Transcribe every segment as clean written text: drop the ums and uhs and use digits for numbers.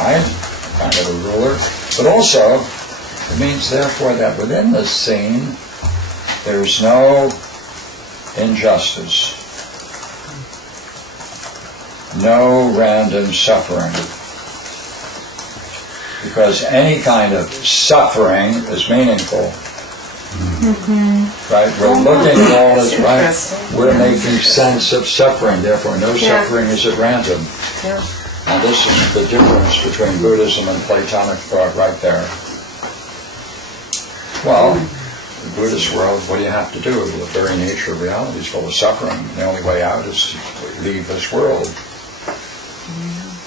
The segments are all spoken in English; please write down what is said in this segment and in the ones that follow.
right? Kind of a ruler. But also, it means therefore that within this scene, there's no injustice, no random suffering. Because any kind of suffering is meaningful. Right? We're looking at all this, right? We're making sense of suffering, therefore no suffering is at random. And this is the difference between Buddhism and Platonic thought right there. Well, in the Buddhist world, what do you have to do? The very nature of reality is full of suffering. The only way out is to leave this world.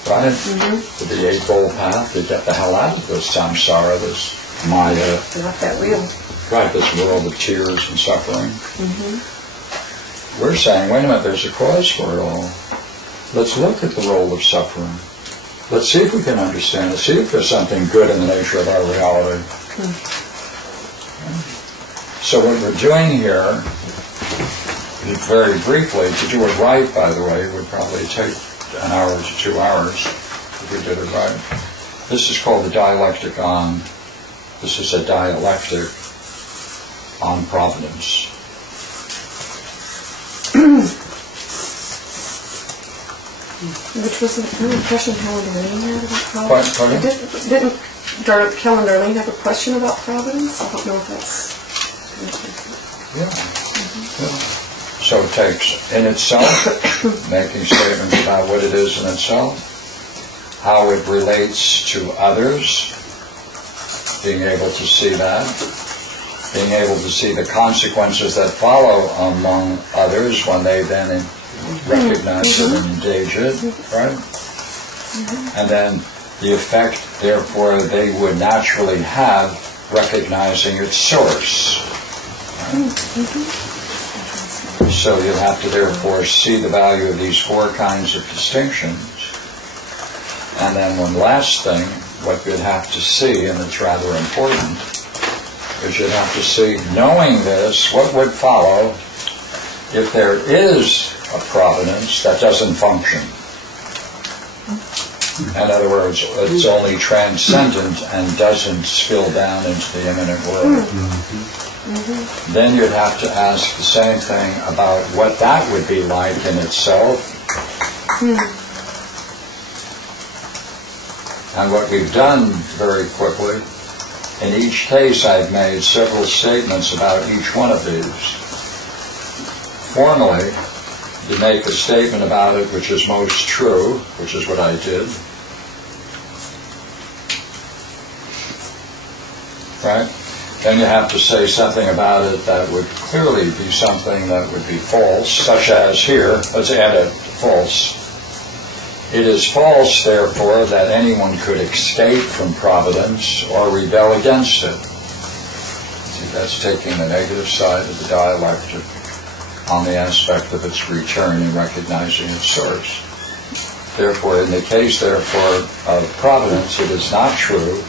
Right? To the Eightfold Path, to get the hell out of this samsara, this maya. Not that real. Right, this world of tears and suffering. We're saying, wait a minute, there's a cause for it all. Let's look at the role of suffering. Let's see if we can understand it. See if there's something good in the nature of our reality. So what we're doing here, very briefly, to do it right, by the way, would probably take an hour to 2 hours if we did it right. This is called the dialectic on. This is a dialectic on providence. Which was the question Helen Darlene had about providence. Pardon? Didn't Helen Darlene have a question about providence? I don't know if that's... Yeah. So it takes in itself, making statements about what it is in itself, how it relates to others, being able to see that, being able to see the consequences that follow among others when they then recognize it and engage it, right? And then the effect, therefore, they would naturally have recognizing its source. Right? So you'll have to, therefore, see the value of these 4 kinds of distinctions. And then one last thing, what you'd have to see, and it's rather important, is you'd have to see, knowing this, what would follow if there is a providence that doesn't function. In other words, it's only transcendent and doesn't spill down into the immanent world. Then you'd have to ask the same thing about what that would be like in itself. And what we've done very quickly, in each case I've made several statements about each one of these. Formally, you make a statement about it which is most true, which is what I did. Right? Then you have to say something about it that would clearly be something that would be false, such as here, let's add a false. It is false, therefore, that anyone could escape from providence or rebel against it. See, that's taking the negative side of the dialectic on the aspect of its return and recognizing its source. Therefore, in the case, therefore, of providence, it is not true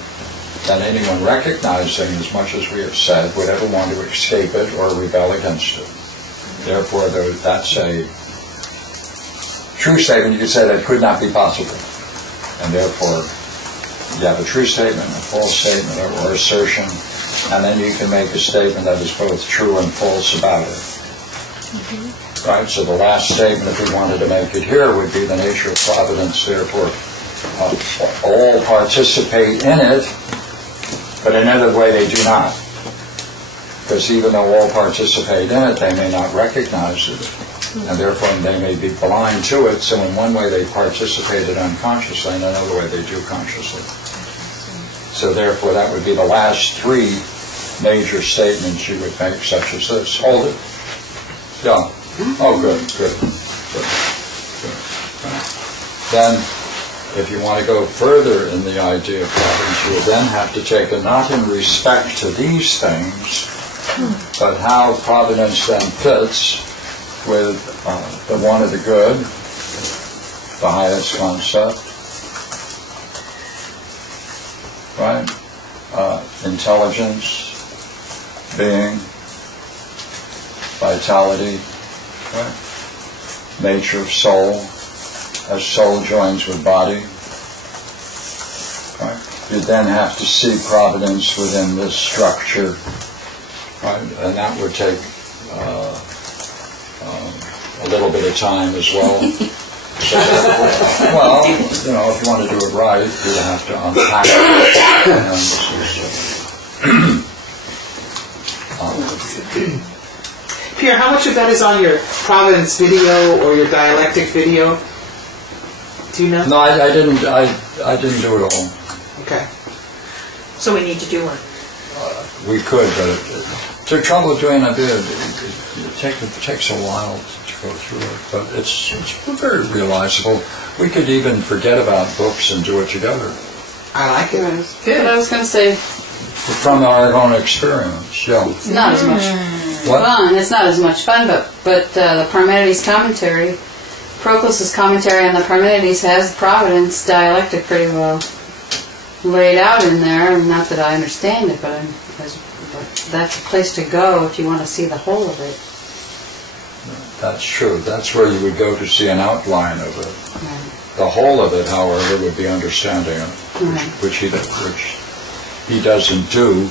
that anyone recognizing, as much as we have said, would ever want to escape it or rebel against it. Therefore, that's a true statement. You could say that could not be possible. And therefore, you have a true statement, a false statement, or assertion, and then you can make a statement that is both true and false about it. Right? So the last statement, if we wanted to make it here, would be the nature of providence, therefore all participate in it, but in another way they do not. Because even though all participate in it, they may not recognize it, and therefore they may be blind to it. So in one way they participated unconsciously, and in another way they do consciously. So therefore that would be the last 3 major statements you would make, such as this. Hold it. Yeah. Oh, good. Then, if you want to go further in the idea of providence, you would then have to take it not in respect to these things, but how providence then fits with the one of the good, the highest concept, right? Intelligence, being, vitality, right? Nature of soul, as soul joins with body, you'd then have to see providence within this structure, right? And that would take a little bit of time as well. So, well, you know, if you want to do it right, you have to unpack it. And this is, Pierre, how much of that is on your Providence video or your dialectic video? Do you know? no, I didn't do it all. Okay. So we need to do one. We could, but the trouble with doing a video, it takes a while to go through it, but it's very realizable. We could even forget about books and do it together. I like it. But I was going to say, From our own experience, yeah. it's not as much What? fun. It's not as much fun, but the Parmenides commentary, Proclus's commentary on the Parmenides has the Providence dialectic pretty well laid out in there. Not that I understand it, but that's a place to go if you want to see the whole of it. That's true. That's where you would go to see an outline of it. Right. The whole of it, however, would be understanding it, which he doesn't do,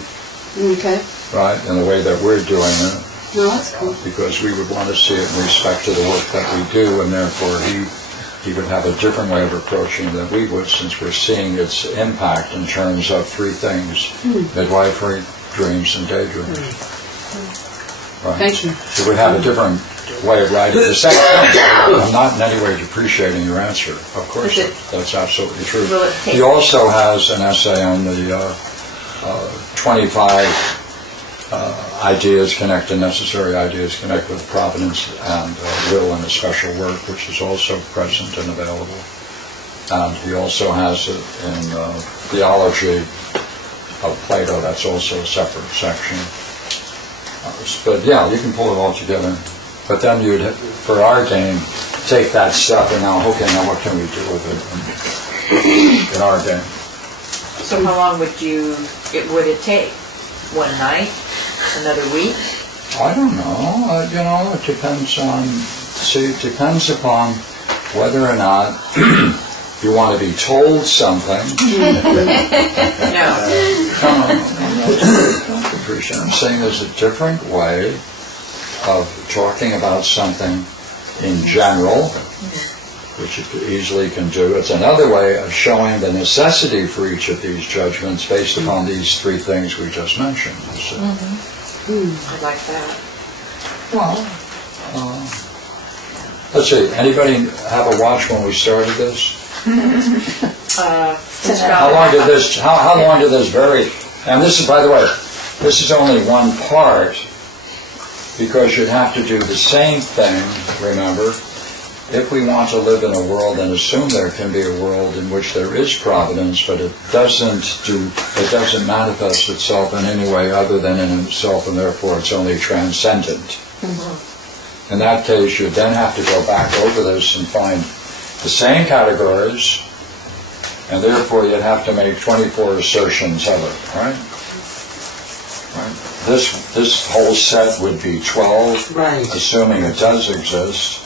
Okay. right, in the way that we're doing it. No, that's cool. Because we would want to see it in respect to the work that we do, and therefore he would have a different way of approaching than we would, since we're seeing its impact in terms of three things: midwifery, dreams, and daydreams. Right? Thank you. It would have a different way of writing the second thing. I'm not in any way depreciating your answer. Of course, that's absolutely true. Will it take- He also has an essay on the 25 ideas connected, necessary ideas connected with providence and will in a special work, which is also present and available. And he also has it in theology of Plato. That's also a separate section. But yeah, you can pull it all together. But then you'd, for our game, take that stuff and now, okay, now what can we do with it in our game? So how long would it take? One night? Another week? I don't know. You know, it depends on. See, it depends upon whether or not you want to be told something. No. Don't appreciate. I'm saying there's a different way of talking about something in general, which you easily can do. It's another way of showing the necessity for each of these judgments based upon these three things we just mentioned. So, I like that. well, let's see. Anybody have a watch when we started this? How long did this? How long did this vary? And this is, by the way, this is only one part, because you'd have to do the same thing. Remember, if we want to live in a world and assume there can be a world in which there is providence, but it doesn't manifest itself in any way other than in itself, and therefore it's only transcendent. In that case, you then have to go back over this and find the same categories, and therefore you'd have to make 24 assertions of it, right? This whole set would be 12, assuming it does exist,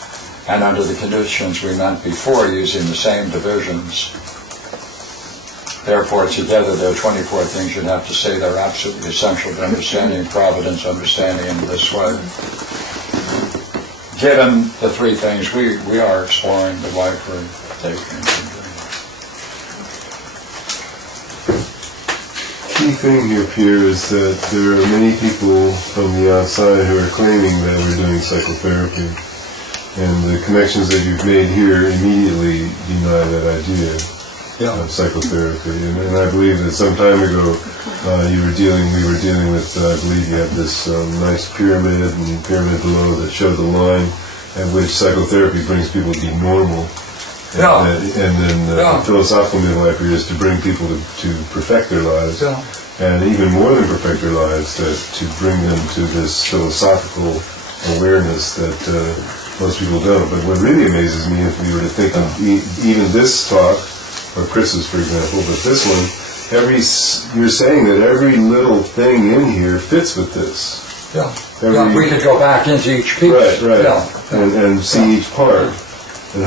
and under the conditions we meant before, using the same divisions. Therefore, together there are 24 things you'd have to say they're absolutely essential to understanding providence, understanding in this way. Given the three things we are exploring, the wifery, taking. Key thing here, Pierre, is that there are many people from the outside who are claiming that we're doing psychotherapy. And the connections that you've made here immediately deny that idea of psychotherapy. And I believe that some time ago we were dealing with, I believe you had this nice pyramid and pyramid below that showed the line at which psychotherapy brings people to be normal. And then philosophical midwifery is to bring people to perfect their lives. And even more than perfect their lives, to bring them to this philosophical awareness that most people don't. But what really amazes me, if we were to think of even this talk, or Chris's, for example, but this one, you're saying that every little thing in here fits with this. We could go back into each piece. Right. And see each part.